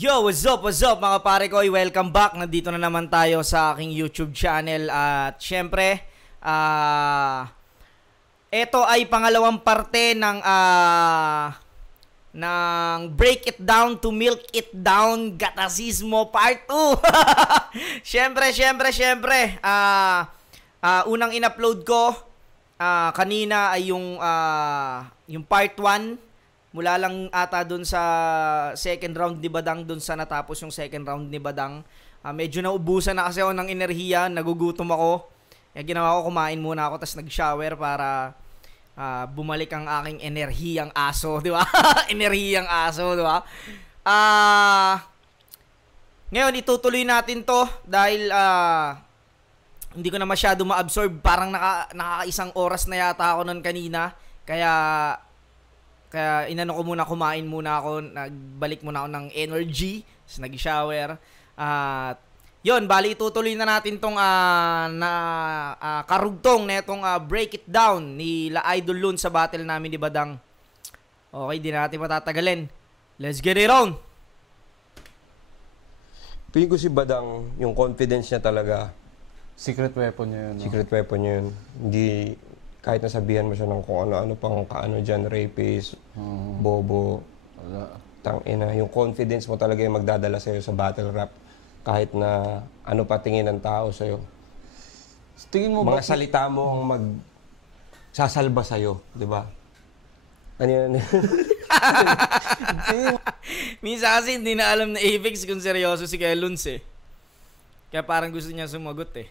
Yo, what's up mga pare ko? Welcome back. Nandito na naman tayo sa aking YouTube channel. At syempre, ito ay pangalawang parte ng Break It Down to Milk It Down Gatasismo Part 2. Syempre, unang in-upload ko kanina ay yung Part 1. Mula lang ata dun sa second round ni Badang, dun sa natapos yung second round ni Badang. Medyo naubusan na kasi ako ng enerhiya, nagugutom ako. Ginawa ko, kumain muna ako, tas nag-shower para bumalik ang aking enerhiyang aso, di ba? Enerhiyang aso, di ba? Ngayon, itutuloy natin to dahil hindi ko na masyado ma-absorb. Parang nakakaisang oras na yata ako nun kanina. Kaya inano ko muna, kumain muna ako, nagbalik muna ako ng energy, nag-shower. At yun, bali itutuloy na natin tong karugtong na itong Break It Down ni La Idol Loon sa battle namin ni Badang. Okay, di natin matatagalin. Let's get it on! Piling ko si Badang, yung confidence niya talaga. Secret weapon niya yun. No? Secret weapon niya yun. Hindi, kahit nasabihan mo siya ng kung ano-ano pang kaano dyan, rapist, bobo, tangina. Yung confidence mo talaga yung magdadala sa'yo sa battle rap. Kahit na ano pa tingin ng tao sa'yo. Tingin mo mga salita mo ang magsasalba sa'yo, di ba? Ano yan? Minsan kasi hindi na alam na Apex kung seryoso si Kuya Luns eh. Kaya parang gusto niya sumagot eh.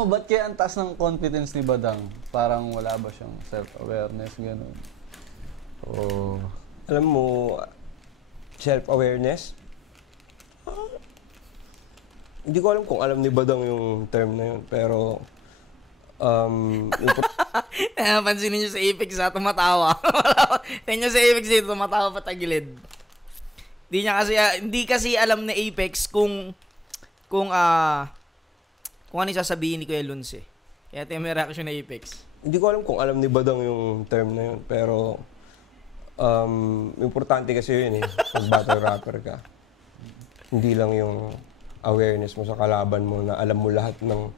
Ba't kaya ang taas ng confidence ni Badang? Parang wala ba siyang self-awareness, gano'n? Alam mo, self-awareness? Hindi ko alam kung alam ni Badang yung term na yun, pero pansin niyo sa Apex tumatawa. Tingnan niyo sa Apex dito, tumatawa patagilid. Hindi kasi alam ni Apex kung ano yung sasabihin ni Kuya Luns eh. Kaya tayo may reaction na Apex. Hindi ko alam kung alam ni Badang yung term na yun, pero importante kasi yun eh, pag battle rapper ka. Hindi lang yung awareness mo sa kalaban mo na alam mo lahat ng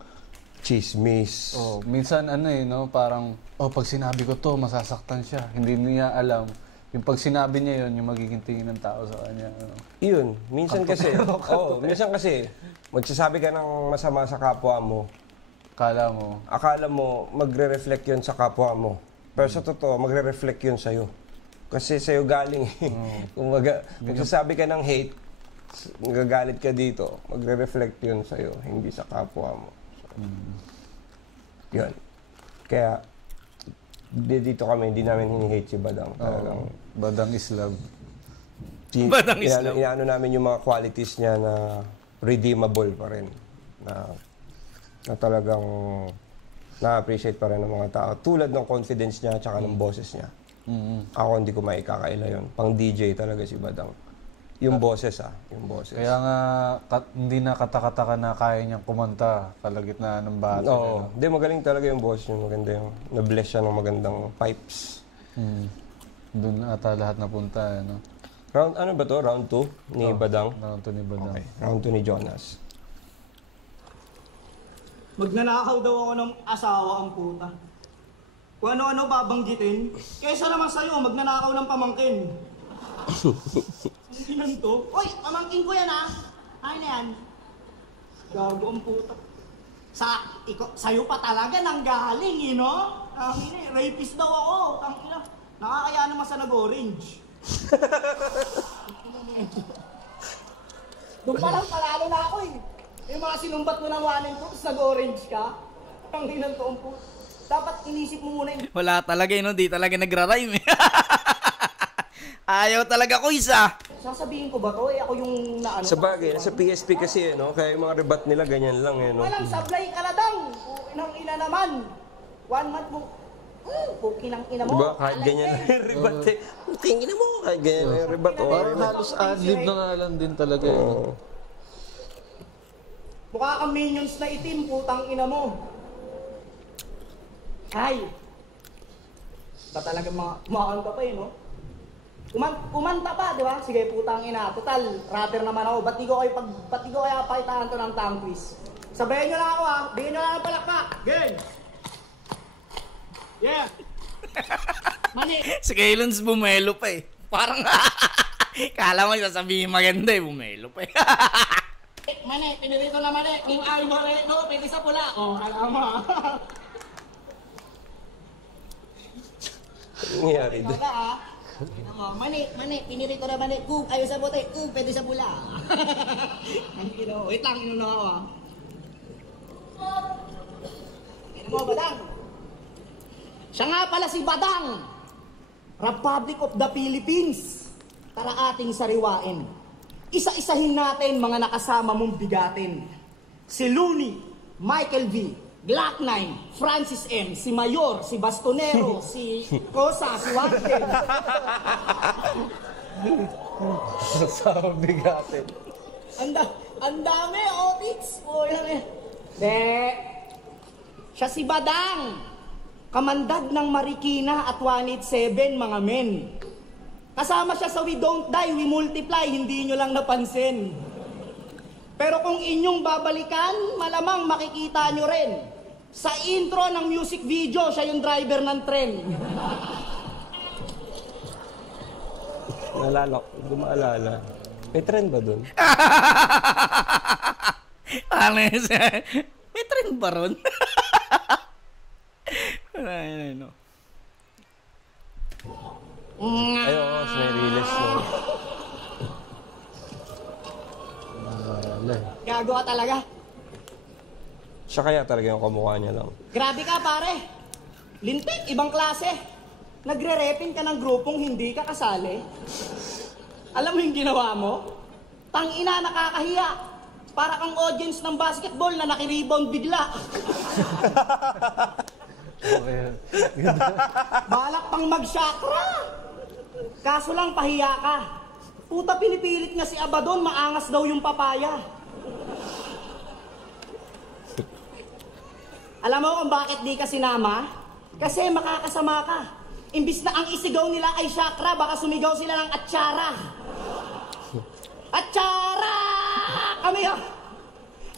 chismis. Minsan parang, pag sinabi ko to, masasaktan siya. Hindi niya alam. Yung pag sinabi niya yun, yung magiging tingin ng tao sa kanya. Iyon, minsan kasi, magsasabi ka ng masama sa kapwa mo. Akala mo, magre-reflect yun sa kapwa mo. Pero sa totoo, magre-reflect yun sa'yo. Kasi sa'yo galing eh. Kung magsasabi ka ng hate, magagalit ka dito, magre-reflect yun sa'yo, hindi sa kapwa mo. So, yun. Kaya, dito kami, hindi namin hini-hate si Badang. Badang is love. Badang is love. Inaano namin yung mga qualities niya na redeemable pa rin. Na talagang na-appreciate pa rin ng mga tao. Tulad ng confidence niya at ng boses niya. Ako hindi ko maikakaila yun. Pang DJ talaga si Badang. Yung boses yung boses. Kaya nga, hindi na katakataka na kaya niyang kumanta kalagitnaan ng battle. Oo. Hindi, magaling talaga yung boses niya. Maganda yung, na-bless siya ng magandang pipes. Doon ata lahat napunta, no? Ano ba to? Round 2 ni Badang? Round 2 ni Badang. Okay. Round 2 ni Jonas. Magnanakaw daw ako ng asawa ang puta. Kung ano-ano babanggitin, kaysa naman sa'yo, magnanakaw ng pamangkin. Hindi yan to. Uy, pamangkin ko yan ha. Ano yan? Gago ang puta. Sa'yo pa talaga nanggaling eh, no? Rapist daw ako. Tangina. Nakakaya naman sa nag-orange. Doon pa lang palalo na ako eh. Yung mga sinumbat mo ng 1 and 2, tapos nag-orange ka. Ang hinang to ang puta. Dapat inisip mo muna yung... Wala talaga yun, di talaga nagra-rhyme eh. Ayaw talaga ko isa. Sasabihin ko ba to? Ako yung naano. Sa bagay, sa PSP kasi kaya yung mga rebat nila ganyan lang Walang sablay ka na daw. Inang ina naman. 1 month mo. Pukinang ina mo. Diba? Kahit ganyan lang yung rebat eh. Puking ina mo. Kahit ganyan lang yung rebat. Parang halos adlib na nga lang din talaga. Mukha kang minions na itim, putang ina mo. Ay! Ba talaga mga kumakanta pa eh, no? Kumanta pa, di ba? Sige, putang ina. Total, rapper naman ako. Ba't di ko kaya pakitaan to ng tongue twist? Sabayan nyo lang ako ha. Bigyan nyo lang ng palakpak. Game! Yeah! Mani! Si Kaylons bumelo pa eh. Parang, kala mo sasabihin maganda eh, bumelo pa eh. Mani, pinilito na mani. Kung ayaw mo rin, no, pwede sa pula. Oh, kala mo ha. Ano nangyari doon? Mani, pinirito na mani. Kung ayaw sa bote, kung pwede sa pula. Wait lang, inuno ako ha. Ano mo, Badang? Siya nga pala si Badang, Republic of the Philippines. Tara ating sariwain. Isa-isahin natin mga nakasama mong bigatin. Si Looney, Michael V, Glock 9, Francis M, si Mayor, si Bastonero, si Cosa, si Wanted. Sa bigatin. Ang dami, Otix. O, yan eh. Siya si Badang. Kamandag ng Marikina at 187 mga men. Kasama siya sa We Don't Die, We Multiply, hindi nyo lang napansin. Pero kung inyong babalikan, malamang makikita nyo rin. Sa intro ng music video, siya yung driver ng tren. Maalala. May trend ba doon? Ano yun? May trend ba ron? Ay, no. Ay, oo, may release no. Gago ka talaga. Siya kaya talaga yung kamukha niya lang. Grabe ka pare. Lintik, ibang klase. Nagre-repin ka ng grupong hindi ka kasali. Alam mo yung ginawa mo? Tangina, nakakahiya. Para kang audience ng basketball na nakirebound bigla. Okay. Balak pang mag-chakra. Kaso lang pahiya ka. Puta, pinipilit nga si Abaddon, maangas daw yung papaya. Alam mo kung bakit di ka sinama? Kasi makakasama ka. Imbis na ang isigaw nila ay chakra, baka sumigaw sila ng atsara. Atsara!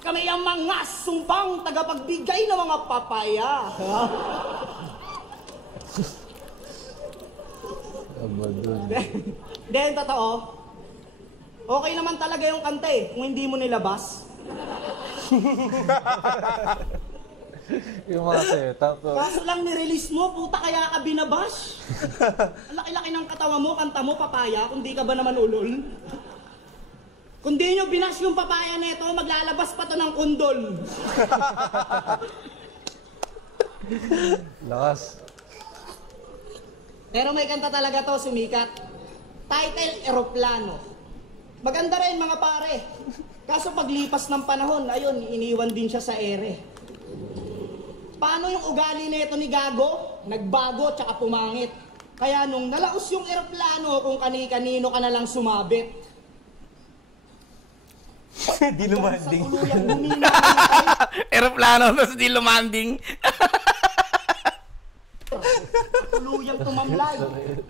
Kami ang mga sumbang tagapagbigay ng mga papaya. Then, totoo. Okay naman talaga yung kanta eh, kung hindi mo nilabas. Yung mga setup. Kaso lang nirelease mo, puta kaya ka binabash. Ang laki-laki ng katawa mo, kanta mo papaya, kung di ka ba naman ulol. Kung di nyo binash yung papaya neto, maglalabas pa to ng kundol. Lakas. Pero may kanta talaga to, sumikat. Title, Eroplano. Maganda rin mga pare. Kaso paglipas ng panahon, ayun, iniwan din siya sa ere. Paano yung ugali neto ni Gago? Nagbago tsaka pumangit. Kaya nung nalaos yung eroplano, kung kani-kanino ka na lang sumabit. Di lumanding. Sa tuluyang bumina. Aeroplano, tapos di lumanding. Tuluyang tumamlay.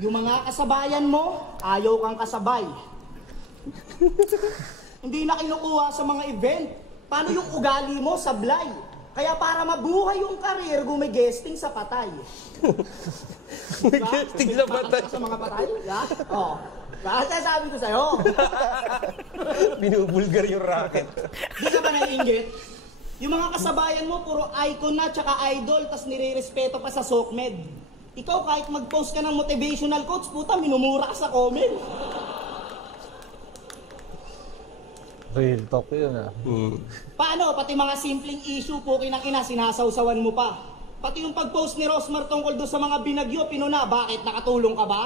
Yung mga kasabayan mo, ayaw kang kasabay. Hindi na kinukuha sa mga event. Paano yung ugali mo? Sablay. Kaya para mabuhay yung career, gumigesting sa patay. Gumigesting sa patay? Sa mga patay? Yeah? Oo. Kasi sabi ko sa'yo. Binubulgar yung racket. Di ka ba naiinggit? Yung mga kasabayan mo, puro icon na, tsaka idol, tas nire-respeto pa sa SOCMED. Ikaw, kahit mag-post ka ng motivational quotes, puta, minumura ka sa comment. Real talk yun ah. Paano? Pati mga simpleng issue, puki ng ina, sinasawsawan mo pa. Pati yung pag-post ni Rosmar tungkol doon sa mga binagyo, pinuna, bakit? Nakatulong ka ba?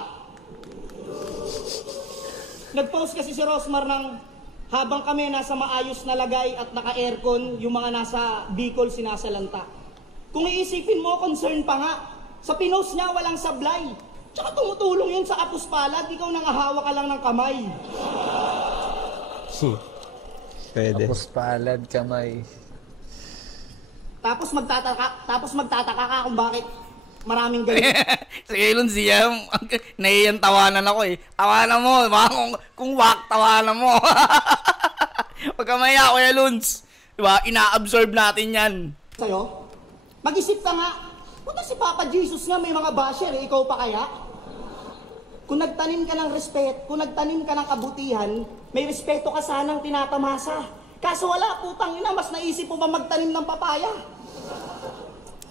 Nag-post kasi si Rosmar ng habang kami nasa maayos na lagay at naka-aircon, yung mga nasa Bicol sinasalanta. Kung iisipin mo, concern pa nga. Sa pinost niya, walang sablay. Tsaka tumutulong yun sa kapuspalad, ikaw nangahawa ka lang ng kamay. Pwede. Tapos palad kamay. Tapos magtataka ka kung bakit maraming ganyan. Sige, Lun, siya, naiyan tawanan ako eh. Tawanan mo, baka kung wak, tawanan mo. Huwag ka maya, Kuya Luns. Diba, ina-absorb natin yan. Sa'yo, mag-isip ka nga, puta si Papa Jesus nga may mga basher, eh, ikaw pa kaya? Kung nagtanim ka ng kung nagtanim ka ng kabutihan, may respeto ka sanang tinatamasa. Kaso wala, putang ina, mas naisip mo ba magtanim ng papaya?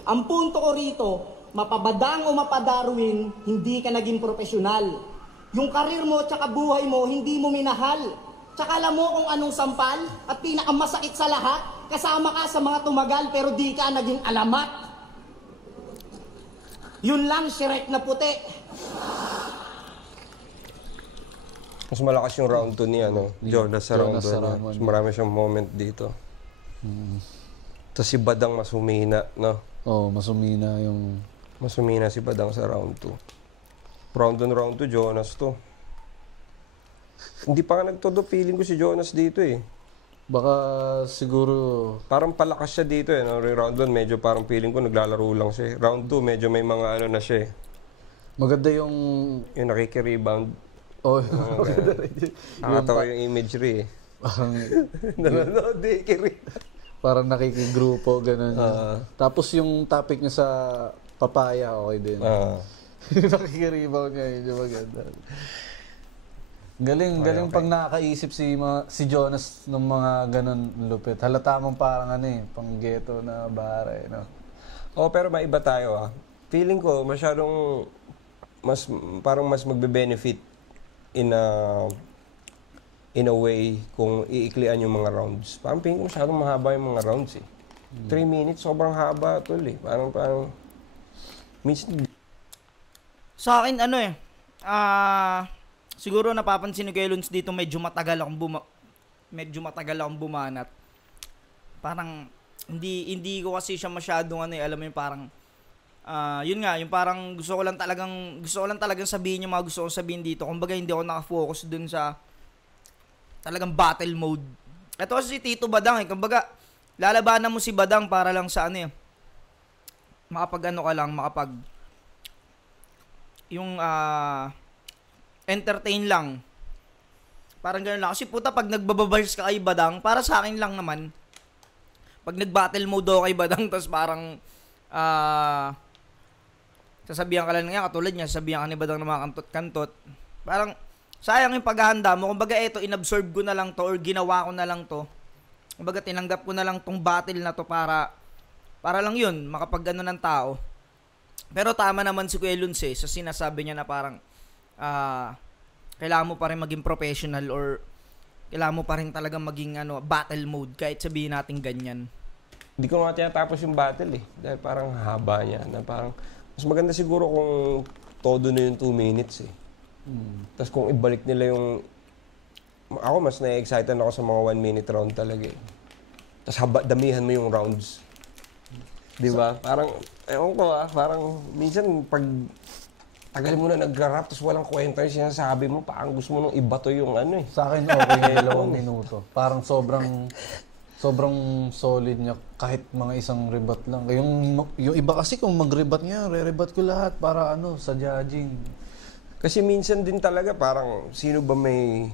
Ang punto ko rito, mapabadang o mapadarwin, hindi ka naging profesional. Yung karir mo tsaka buhay mo, hindi mo minahal. Tsaka alam mo kung anong sampal at pinakamasakit sa lahat, kasama ka sa mga tumagal pero di ka naging alamat. Yun lang, Shrek na puti. Mas malakas yung round 2 ni Jonas sa round 1. Mas marami siyang moment dito. Tapos si Badang mas humina, no? Oo, mas humina yung... Mas humina si Badang sa round 2. Round 2, Jonas to. Hindi pa nga nagtodo, feeling ko si Jonas dito eh. Baka siguro... Parang palakas siya dito eh. No? Round 1, medyo parang feeling ko naglalaro lang siya. Round 2, medyo may mga ano na siya eh. Maganda yung... Yung nakiki-rebound. Oh, Nakatawa yung imagery eh. parang, Nanonood eh, kiri. parang nakikigrupo, gano'n. Tapos yung topic niya sa papaya, okay din. Nakikirebound niya, yun yung maganda. Galing pag nakakaisip si Jonas ng mga ganun lupit. Halata mong parang pang ghetto na bare, no? Oh, pero maiba tayo Feeling ko masyadong parang mas magbe-benefit in a way kung iiklian yung mga rounds. Parang feeling ko masyadong mahaba yung mga rounds eh. 3 minutes, sobrang haba tol eh. Parang minsan... Sa akin, siguro napapansin ni Kuya Luns dito medyo matagal akong bumanat. Parang hindi ko kasi siya masyadong alam mo yung parang yun nga, yung parang gusto ko lang talagang sabihin yung mga gusto kong sabihin dito. Kumbaga hindi ako naka-focus dun sa talagang battle mode. Ito kasi si Tito Badang kumbaga lalabanan mo si Badang para lang sa makapag yung entertain lang. Parang gano'n lang. Kasi puta, pag nagbababars ka kay Badang, para sa akin lang naman, pag nag-battle mode ako kay Badang, tapos parang, sasabihan ka lang niya, katulad niya, sasabihan ka ni Badang ng mga kantot-kantot. Parang, sayang yung paghahanda mo. Kumbaga, eto, inabsorb ko na lang to, or ginawa ko na lang to. Kumbaga, tinanggap ko na lang tong battle na to para lang yun, makapag-ano ng tao. Pero tama naman si Kuya Luns sa sinasabi niya na parang, kailangan mo pa rin maging professional or kailangan mo pa rin talaga maging battle mode kahit sabihin natin ganyan. Hindi ko nga tinatapos yung battle eh. Dahil parang haba niya. Na parang, mas maganda siguro kung todo na yung 2 minutes eh. Tapos kung ibalik nila yung... Ako mas na-excited ako sa mga 1 minute round talaga eh. Tapos damihan mo yung rounds. Di ba? Parang, ewan ko parang minsan pag tagal mo na nag-rap tapos walang kwenta yung sinasabi mo, parang gusto mo nung ibato yung Sa akin okay yung 2 minuto. Parang sobrang solid niya kahit mga isang rebat lang. Yung iba kasi kung mag-rebat niya, re-rebat ko lahat para sa judging. Kasi minsan din talaga parang sino ba may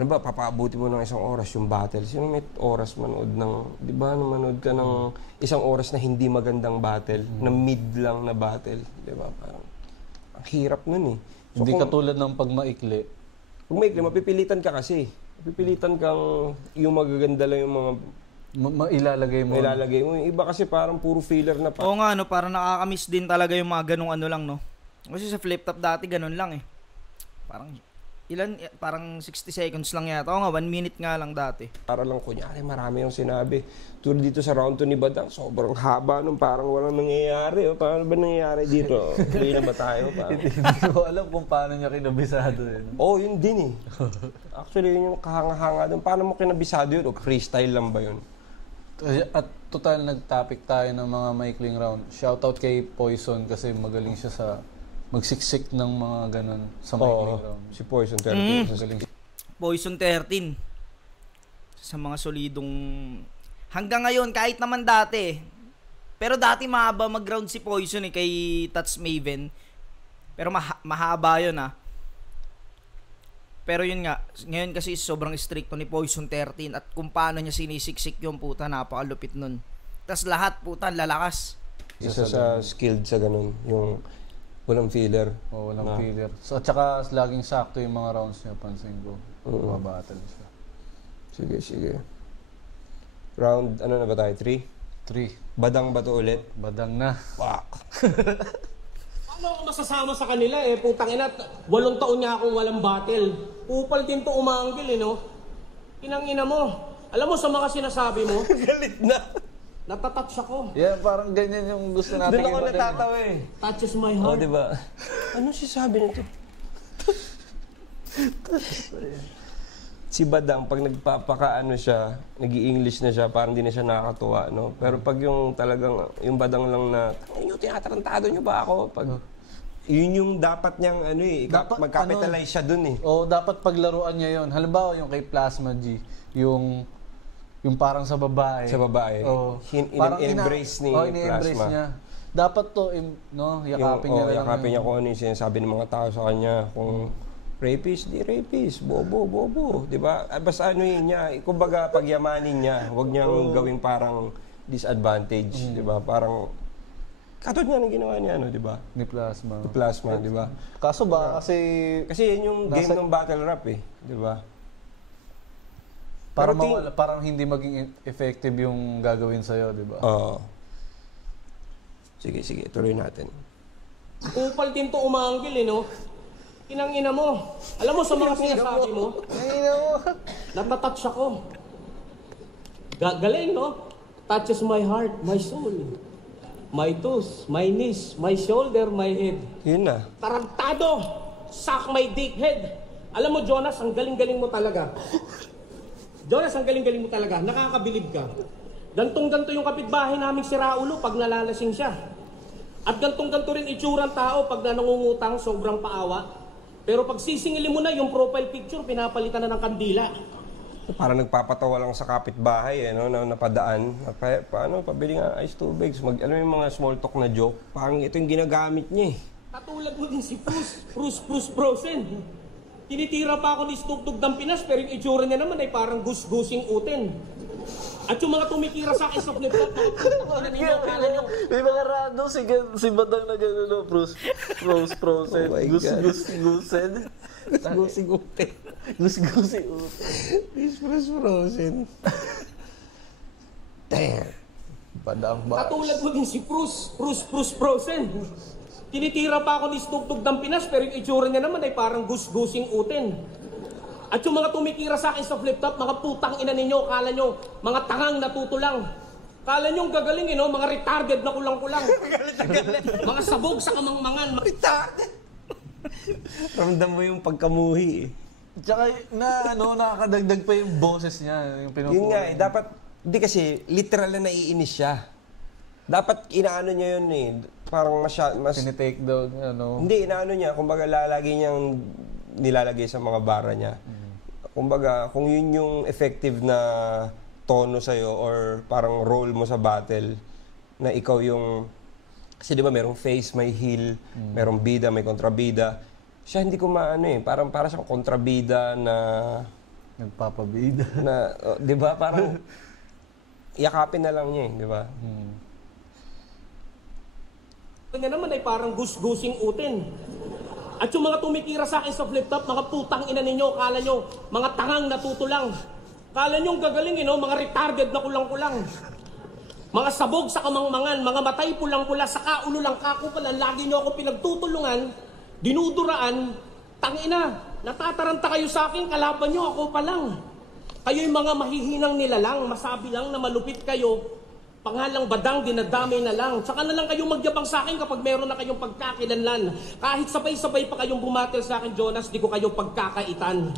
papaabuti mo ng 1 oras yung battle. Sino may oras manood ng, di ba, manood ka ng 1 oras na hindi magandang battle, na mid lang na battle, di ba? Parang ang hirap nun eh. So, hindi katulad ng pag maikli. Kung maikli, mapipilitan ka kasi. Mapipilitan kang yung magaganda lang yung mga ilalagay mo. Yung iba kasi parang puro filler na pa. Oo nga, parang nakakamiss din talaga yung mga ganung lang, no? Kasi sa flip top dati ganun lang eh. Parang 60 seconds lang yata. Oo nga, 1 minute nga lang dati. Para lang kunyari, marami yung sinabi. Tulad dito sa round 2 ni Badang, sobrang haba nung parang walang nangyayari. Paano ba nangyayari dito? Hindi na ba tayo? Hindi ko alam kung paano niya kinabisado yun. Yun din eh. Actually, yun yung kahanga-hanga doon. Paano mo kinabisado yun? O freestyle lang ba yun? At total, nag-topic tayo ng mga maikling round. Shoutout kay Poison kasi magaling siya sa magsiksik ng mga ganun sa maikling round. Si Poison 13. Poison 13. Sa mga solidong... Hanggang ngayon, kahit naman dati, Pero dati mahaba mag-round si Poison kay Tats Maven. Pero mahaba yun Pero yun nga, ngayon kasi sobrang stricto ni Poison 13 at kung paano niya sinisiksik yung puta, napakalupit nun. Tas lahat puta, lalakas. Isa sa skilled sa ganun, yung walang filler. Walang filler. So, at saka laging sakto yung mga rounds niya, pansin ko. Mabattle siya. Sige. Round, ano na ba tayo? 3? 3. Badang ba to ulit? Badang na. Fuck. Ano ako masasama sa kanila putang ina, 8 taon niya akong walang battle. Upal din to umanggil no? Inang-ina mo. Alam mo sa mga sinasabi mo, Galit na. natatouch ako. Yeah, parang ganyan yung gusto natin. Doon ako natatawa Touches my Oh, heart. di ba? Ano sabi nito? Si Badang, pag nagpapakaano siya, nag-i-English na siya, parang hindi na siya nakakatuwa, no? Pero pag yung talagang, yung Badang lang na, ayun, tinatarantado niyo ba ako? Pag, yun yung dapat niyang, Dapat, mag-capitalize siya dun dapat paglaruan niya yun. Halimbawa, yung kay Plasma G, yung parang sa babae. Sa babae. Parang in-embrace ni in-embrace Plasma. niya. Dapat to, yakapin niya lang. Yakapin niya kung ano yung sinasabi ng mga tao sa kanya. Kung rapist, di rapist, bobo. Di ba? Basta niya, kumbaga pagyamanin niya, huwag niyang gawing parang disadvantage. Di ba? Parang, katod nga ng ginawa niya, di ba? Ni Plasma. Plasma, di ba? Kaso ba, kasi yun yung game ng battle rap di ba? parang hindi maging effective yung gagawin sa'yo, di ba? Oo. Sige, tuloy natin. Upal din to umanggil no? Inang-ina mo. Alam mo sa mga sinasabi mo, natatouch ako. Galing, no? Touches my heart, my soul, my toes, my knees, my shoulder, my head. Yun na. Tarantado! Suck my dick head. Alam mo, Jonas, ang galing-galing mo talaga. Jonas, ang galing-galing mo talaga. Nakakabilib ka. Gantong-ganto yung kapitbahay namin si Raulo pag nalalasing siya. At gantong-ganto rin itsurang tao pag nanungutang sobrang paawa. Pero pag sisingilin mo na yung profile picture, pinapalitan na ng kandila. Parang nagpapatawa lang sa kapitbahay, na napadaan. Paano, pabili nga ice tubig. Ano yung mga small talk na joke? Parang ito yung ginagamit niya Katulad mo din si Bruce Frozen. Tinitira pa ako ni Stugtug ng Pinas, pero yung itsura niya naman ay parang gus-gusing uten. At yung mga tumikira sa akin sa flip-flop, May mga rando si Badang na gano'n, no? Bruce Frozen. Oh my Gusen. Gusi-gute. Gusi. Bruce Frozen. Damn. Badang ba? katulad mo din si Bruce Frozen. Tinitira pa ako ni Stugtug ng Pinas, pero yung itsura niya naman ay parang gus-gusing uten. At yung mga tumikira sa akin sa flip-top, mga putang ina ninyo, kala nyo, mga tangang natutulang. Kala nyo gagaling, mga retarded na kulang-kulang. Mga sabog sa kamangmangan. Retarded! Ramdam mo yung pagkamuhi Tsaka nakakadagdag pa yung boses niya. Yung Yun nga dapat, hindi kasi, literal na naiinis siya. Dapat inaano niya yun parang mas... tinitake down, Hindi, inaano niya, kumbaga lalagi niyang nilalagay sa mga bara niya. Kumbaga, kung yun yung effective na tono sa'yo or parang role mo sa battle, na ikaw yung... Kasi di ba merong face, may heel, merong bida, may kontrabida. Siya hindi ko maano parang para siyang kontrabida na... Nagpapabida. Na, di ba, parang... yakapin na lang niya di ba? Kanya naman ay parang gus-gusing uten. At yung mga tumikira sa akin sa flip-top, mga putang ina ninyo, kala nyo, mga tangang natutulang. Kala nyo gagaling, mga retarded na kulang-kulang. Mga sabog sa kamangmangan, mga matay pulang-pula, sa kaulo lang kakupalan, lagi nyo ako pinagtutulungan, dinuduraan, tangina, natataranta kayo sa akin, kalaban nyo, ako pa lang. Kayo'y mga mahihinang nilalang, masabi lang na malupit kayo, pangalang Badang, dinadamay na lang. Tsaka na lang kayong magyabang sa akin kapag meron na kayong pagkakilanlan. Kahit sabay-sabay pa kayong bumatel sa akin, Jonas, di ko kayo pagkakaitan.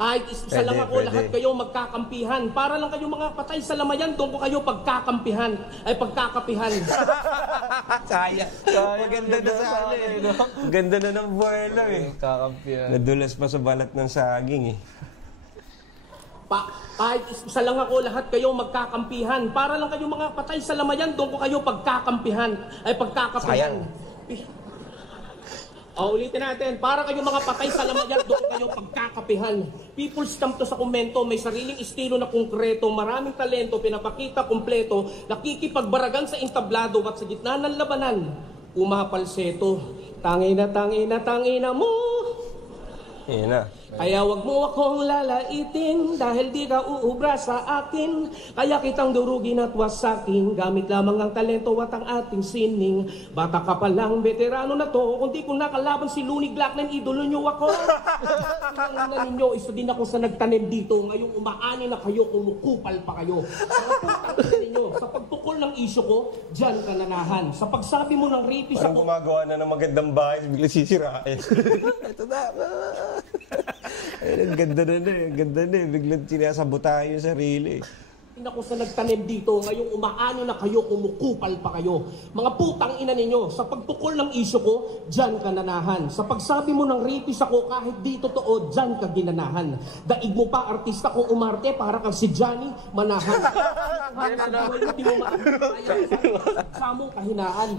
Kahit isa lang ako, lahat kayo magkakampihan. Para lang kayong mga patay sa lamayan, doon ko kayo pagkakampihan. Pagkakapihan. Kaya. Maganda na sa Ganda na ng buwelo Kakampihan. Nadulas pa sa balat ng saging Kahit isa lang ako, lahat kayo magkakampihan. Para lang kayo mga patay sa lamayan, doon ko kayo pagkakampihan. Pagkakapihan. Ulitin natin. Para kayo mga patay sa lamayan, doon kayo pagkakapihan. People stamp to sa komento, may sariling estilo na konkreto, maraming talento, pinapakita kompleto, nakikipagbaragan sa entablado at sa gitna ng labanan, umapalseto. Tangina mo. Yan na. Kaya wag mo akong lalaitin dahil di ka uubra sa akin. Kaya kitang durugin at wasakin gamit lamang ang talento at ang ating sining. Bata ka pa lang, veterano na to. Kung di ko nakalaban si Looney Blackman, idolo nyo ako. Ang ninyo, isa din ako sa nagtanim dito. Ngayong umaani na kayo, kumukupal pa kayo. Ninyo, sa pagtukol ng isyo ko, dyan ka nanahan. Sa pagsabi mo ng rapist Parang ako, gumagawa na ng magandang bahay, bigla sisirain. Ito na. Ay, ang ganda na ang ganda na biglang sinasabotahan yung sarili. ako sa nagtanim dito, ngayong umaano na kayo, kumukupal pa kayo. Mga putang ina ninyo, sa pagtukol ng isyo ko, dyan ka nanahan. Sa pagsabi mo ng rapist ako, kahit di totoo, dyan ka ginanahan. Daig mo pa, artista ko umarte, para kang si Johnny, manahan. Hindi mo sa mong kahinaan.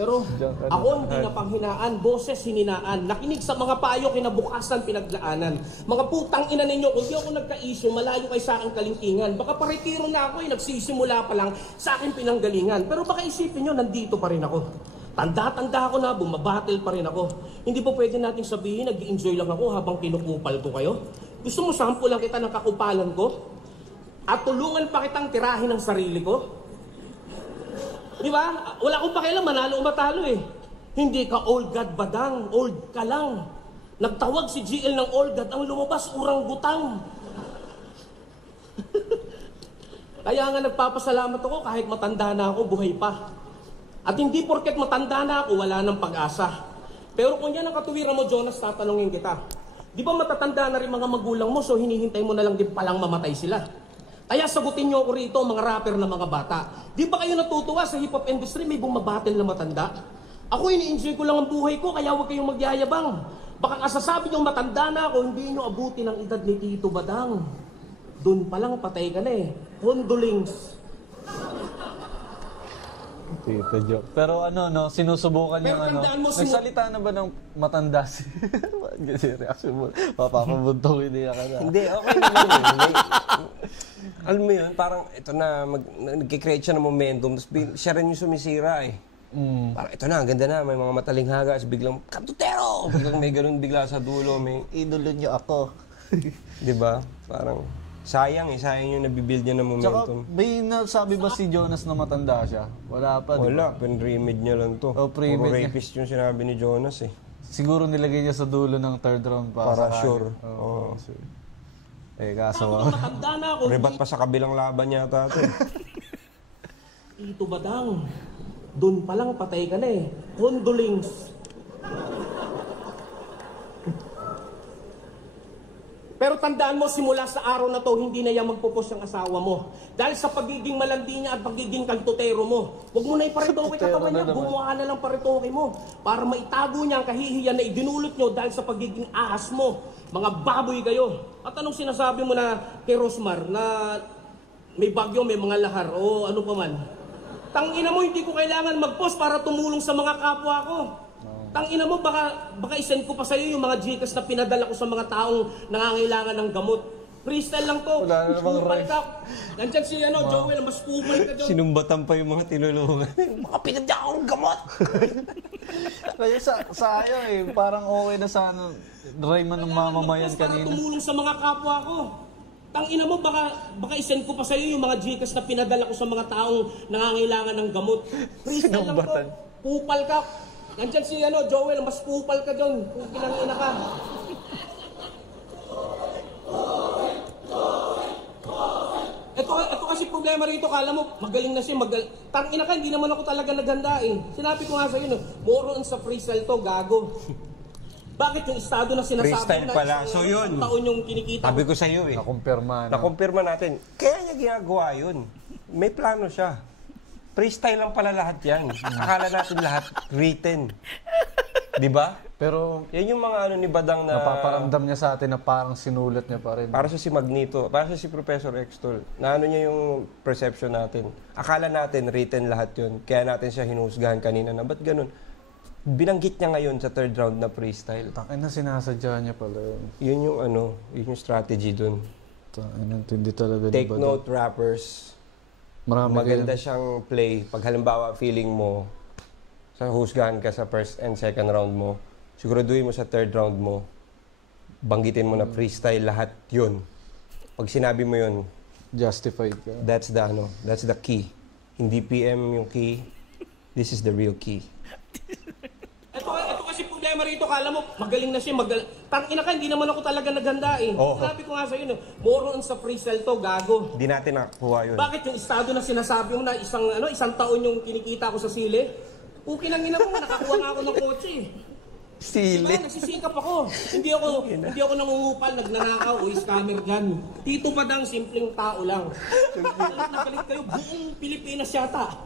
Pero ako hindi na panghinaan, boses hininaan. Nakinig sa mga payo, kinabukasan, pinaglaanan. Mga putang ina ninyo, kung di ako nagka-isyo, malayo kay sa aking kalingkingan. Baka retiro na ako nagsisimula pa lang sa akin pinanggalingan. Pero baka isipin nyo, nandito pa rin ako. Tanda-tanda ako na, bumabattle pa rin ako. Hindi po pwede nating sabihin, nag-enjoy lang ako habang kinukupal ko kayo. Gusto mo sample lang kita ng kakupalan ko? At tulungan pa kitang tirahin ng sarili ko? Di ba? Wala akong pakialam, manalo o matalo eh. Hindi ka old god badang, old ka lang. Nagtawag si GL ng old god, ang lumabas urang-gutang. Kaya nga nagpapasalamat ako kahit matanda na ako, buhay pa. At hindi porket matanda na ako, wala nang pag-asa. Pero kung yan ang katuwiran mo, Jonas, tatanungin kita. Di ba matatanda na rin mga magulang mo, so hinihintay mo na lang din palang mamatay sila? Kaya sagutin nyo ako rito, mga rapper na mga bata. Di ba kayo natutuwa sa hip-hop industry, may bumabattle na matanda? Ako, ini-enjoy ko lang ang buhay ko, kaya huwag kayong magyayabang. Baka kasasabi nyo matanda na ako, hindi nyo abutin ang edad ni Tito Badang. Doon palang patay ka na eh. Condolings. Tito joke. Pero ano, no, sinusubukan Pero yung ano. tandaan mo, Nagsalita na ba ng matanda si... Kasi reaction mo, papapabuntok hindi ka na. Hindi, okay naman yun. Alam mo yun, parang ito na, nag-create siya ng momentum, tapos siya rin yung sumisira eh. Parang ito na, ganda na, may mga matalinghaga, tapos biglang, Kantutero! Biglang may ganun bigla sa dulo, may idolo niyo ako. Diba? Parang... sayang yung nabibuild niya ng momentum. Tsaka, may nasabi ba si Jonas na matanda siya? Wala pa, di ba? Wala, pre-made niya lang to. Oh, pre-made puro niya. rapist yung sinabi ni Jonas eh. Siguro nilagay niya sa dulo ng third round Para sakali. sure. Oo. Sure. Kaso Matanda na ako. Rebat pa sa kabilang laban yata ito. Tito Badang. Doon palang patay ka na eh. Condolings. Pero tandaan mo, simula sa araw na to, hindi na yan magpupos ang asawa mo. Dahil sa pagiging malandi niya at pagiging kantutero mo. Huwag mo na iparitoke katawan niya, gumawa na lang paritoke mo. Para maitago niya ang kahihiyan na idinulot nyo dahil sa pagiging ahas mo. Mga baboy kayo. At anong sinasabi mo na kay Rosmar na may bagyo, may mga lahar, o ano pa man. Tangina mo, hindi ko kailangan mag-post para tumulong sa mga kapwa ko. Tangina mo, baka isend ko pa sa'yo yung mga Gcash na pinadala ko sa mga taong nangangailangan ng gamot. Freestyle lang to. Wala na namang Kupal ka. Nandyan si Joel, mas kupal ka dyan. Sinumbatan pa yung mga tinulungan. Mga pinadala akong gamot! kaya sa ayo eh, parang okay na sa ano, Rayman ng mamamayan kanina. Para tumulong sa mga kapwa ko. Tangina mo, baka isend ko pa sa'yo yung mga Gcash na pinadala ko sa mga taong nangangailangan ng gamot. Freestyle lang to. Kupal ka. Nandyan si Joel, mas kupal ka dyan. Kung kinangina ka. Ito kasi problema rito, kala mo, magaling na siya, tangina ka, hindi naman ako talaga naghanda eh. Sinabi ko nga sa'yo, more on sa freestyle to, gago. Bakit yung estado na sinasabi freestyle na pala, so yun. Taon yung kinikita Sabi ko sa'yo eh. Nakumpirma natin. Kaya niya ginagawa yun. May plano siya. Freestyle lang pala lahat yan. Akala natin lahat written. Di ba? Pero Yan yung mga ano ni Badang na... napaparamdam niya sa atin na parang sinulat niya pa rin. Para sa si Magneto, para sa si Professor Extol, na ano niya yung perception natin. Akala natin, written lahat yun. Kaya natin siya hinusgahan kanina na, ba't ganun? Binanggit niya ngayon sa third round na freestyle. Takin na sinasadya niya pala yun. Yun yung ano, yun yung strategy dun. Hindi talaga ni Take Badang. note, rappers. Marami Maganda ganyan. siyang play. Pag halimbawa, feeling mo, sa husgahan ka sa first and second round mo, siguraduhin mo sa third round mo, banggitin mo na freestyle lahat yun. Pag sinabi mo yun, Justified ka. that's the key. Hindi PM yung key. This is the real key. Ito kasi problema rito, kala mo, magaling na siya, tangina ka, hindi naman ako talaga naghanda eh. Oo. Sabi ko nga sa'yo, more on sa freestyle to, gago. Hindi natin nakakuha yun. Bakit yung estado na sinasabi mo na isang taon yung kinikita ko sa sili? Okay nang ina mo, nakakuha nga ako ng kotse eh. Sili. Diba, nagsisikap ako. Hindi ako nangungupal, nagnanakaw o scammer dyan. Tito Badang, simpleng tao lang. Galit na galit kayo, buong Pilipinas yata.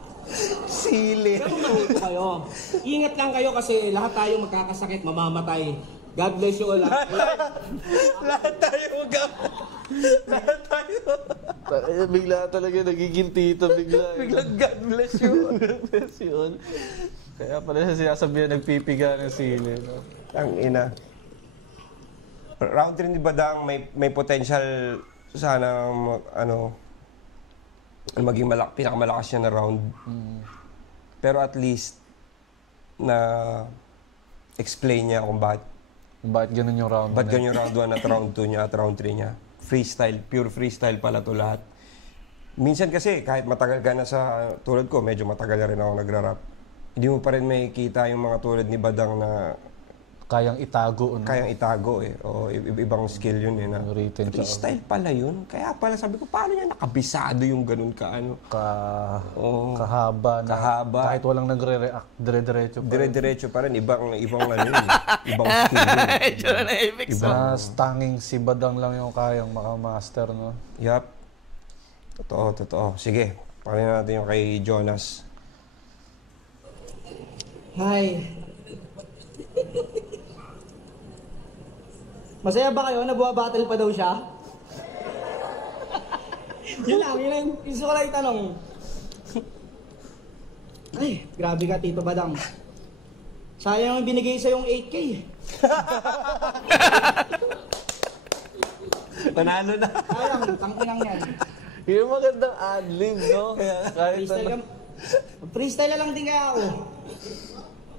Sili. Pero mahuto kayo. Ingat lang kayo kasi lahat tayo magkakasakit, mamamatay. God bless you all. Lahat tayo Lahat tayo. Bigla talaga nagiging tito, bigla. Biglang God bless you. God bless you all. Kaya pala siya sinasabihan nagpipiga ng sili. No? Ang ina. Round 3 ni Badang may potential sana maging pinakamalakas niya na round. Pero at least na explain niya kung Bakit ganun yung round? ba't ganyan round 1 at round 2 niya at round 3 niya. Freestyle, pure freestyle pala to lahat. Minsan kasi kahit matagal ka na sa tulad ko, medyo matagal na rin ako nagra-rap. Hindi mo pa rin makikita yung mga tulad ni Badang na Kayang itago. No? kayang itago eh. O ibang skill yun eh. Na Written siya. freestyle pala yun. Kaya pala sabi ko, paano niya nakabisado yung ganun ka ano? Oo. Kahaba. Na, Kahaba. Kahit walang nagre-react, dire-diretso pa. Dire-diretso pa rin. Ibang ano yun. Ibang skill yun. Medyo na effects. Mas tanging si Badang lang yung kayang makamaster, no? Yup. Totoo. Sige, pakinggan natin yung kay Jonas. Hi. Masaya ba kayo? Nabuwa-battle pa daw siya? Yun lang. Gusto ko lang itanong. Ay, grabe ka, Tito Badang. Sayang ang binigay sa yung 8K. Panalo na. Sayang, tangkinang yan. Yung magandang ad-lib, no? Kahit Freestyle ka. Freestyle na lang din kaya ako.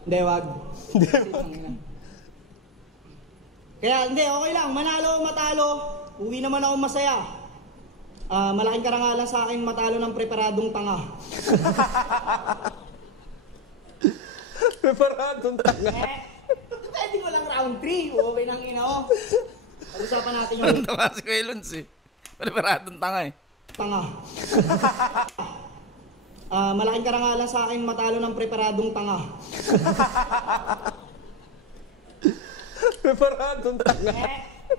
Hindi, wag. Kaya hindi, okay lang. Manalo o matalo, uwi naman ako masaya. Malaking karangalan sa akin matalo ng preparadong tanga. Preparadong tanga. Pwede ko lang round 3. Okay nang ina ko. Pag-usapan natin yung Parang tama si Kuya Lons eh. Preparadong tanga eh. tanga. Malaking karangalan sa akin matalo ng preparadong tanga. Preparadong tanga.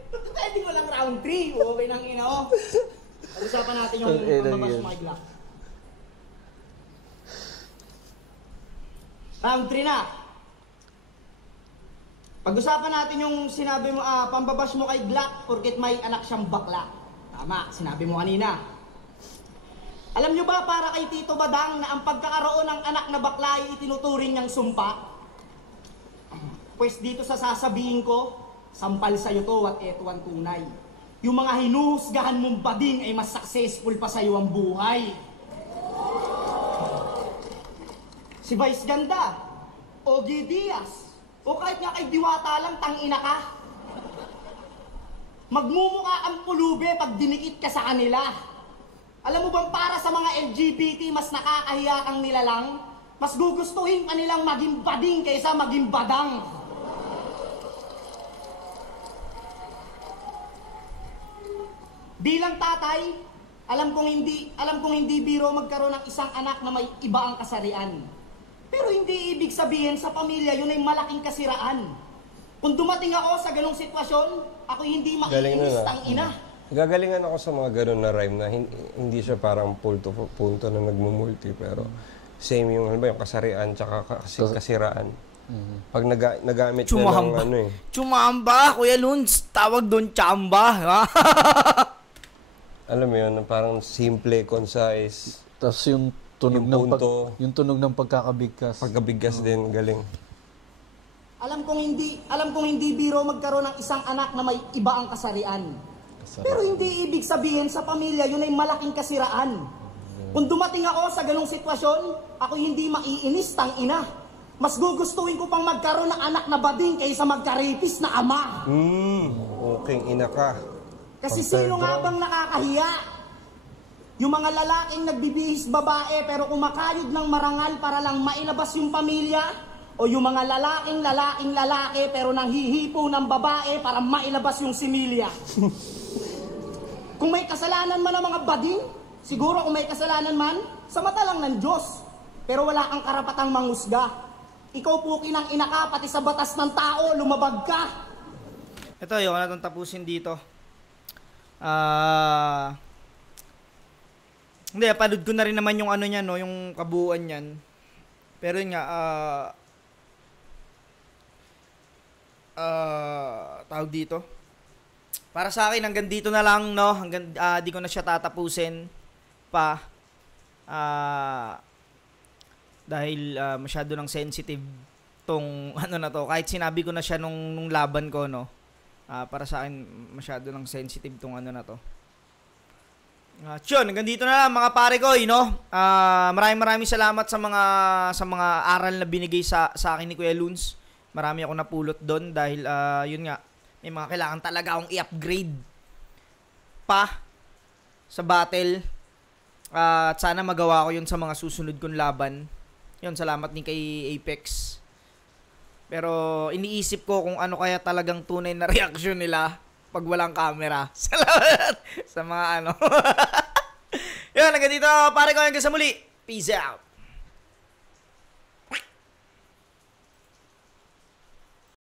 Pwede ko lang round 3. Okay nang ina ko. Pag-usapan natin yung pambabas mo kay Glock. Round 3 na. Pag-usapan natin yung sinabi mo, pambabas mo kay Glock porket may anak siyang bakla. Tama, sinabi mo kanina. Alam nyo ba para kay Tito Badang na ang pagkakaroon ng anak na bakla ay itinuturing niyang sumpa? Pues dito sa sasabihin ko, sampal sa'yo to at eto ang tunay. Yung mga hinuhusgahan mong bading ay mas successful pa sa'yo ang buhay. Si Vice Ganda, Ogie Diaz, o kahit nga kay Diwata lang, tangina ka. Magmumukha ang pulube pag dinikit ka sa kanila. Alam mo bang para sa mga LGBT, mas nakakahiya kang nilalang? Mas gugustuhin pa nilang maging bading kaysa maging badang. Bilang tatay, alam kong hindi biro magkaroon ng isang anak na may iba ang kasarian. Pero hindi ibig sabihin sa pamilya yun ay malaking kasiraan. Kung dumating ako sa ganong sitwasyon, ako hindi maiinis tang ina. Gagalingan ako sa mga ganun na rhyme na hindi siya parang punto na nagmumulti pero same yung yung kasarian tsaka kasiraan. Pag nagamit niya ng Chumamba. ano eh. Chumamba, Kuya Luns. Tawag doon, chamba. Ha? Alam mo yun, parang simple, concise, Tapos yung tunog Yung punto. yung tunog ng pagkakabigkas. pagkabigkas din, galing. Alam kong hindi biro magkaroon ng isang anak na may iba ang kasarian. Pero hindi ibig sabihin sa pamilya yun ay malaking kasiraan. Kung dumating ako sa ganong sitwasyon, ako hindi maiinis tang ina. Mas gugustuhin ko pang magkaroon ng anak na bading kaysa magkaripis na ama. Okay, ina ka. Kasi sino nga bang nakakahiya? Yung mga lalaking nagbibihis babae pero kumakayod ng marangal para lang mailabas yung pamilya? O yung mga lalaking lalaki pero nanghihipo ng babae para mailabas yung similya? Kung may kasalanan man ang mga bading, siguro kung may kasalanan man, sa mata lang ng Diyos. Pero wala kang karapatang mangusga. Ikaw po kinang ina ka, pati sa batas ng tao, lumabag ka. Ito, yung natang tapusin dito. Hindi, panood ko na rin naman yung ano niya, no, yung kabuuan niyan. Pero yun nga, tawag dito. Para sa akin, hanggang dito na lang, no? Hanggang, di ko na siya tatapusin pa. Dahil masyado nang sensitive tong ano na to. Kahit sinabi ko na siya nung laban ko, no? Para sa akin, masyado nang sensitive tong ano na to. Yun, hanggang dito na lang mga pare ko, no? Maraming salamat sa mga aral na binigay sa akin ni Kuya Luns. Marami ako napulot doon dahil yun nga, may mga kailangan talaga akong i-upgrade pa sa battle. At sana magawa ko yun sa mga susunod kong laban. Yun, salamat din kay Apex. Pero iniisip ko kung ano kaya talagang tunay na reaksyon nila pag walang camera. Salamat sa mga ano. Yun, hanggang dito pare ko, hanggang sa muli. Peace out.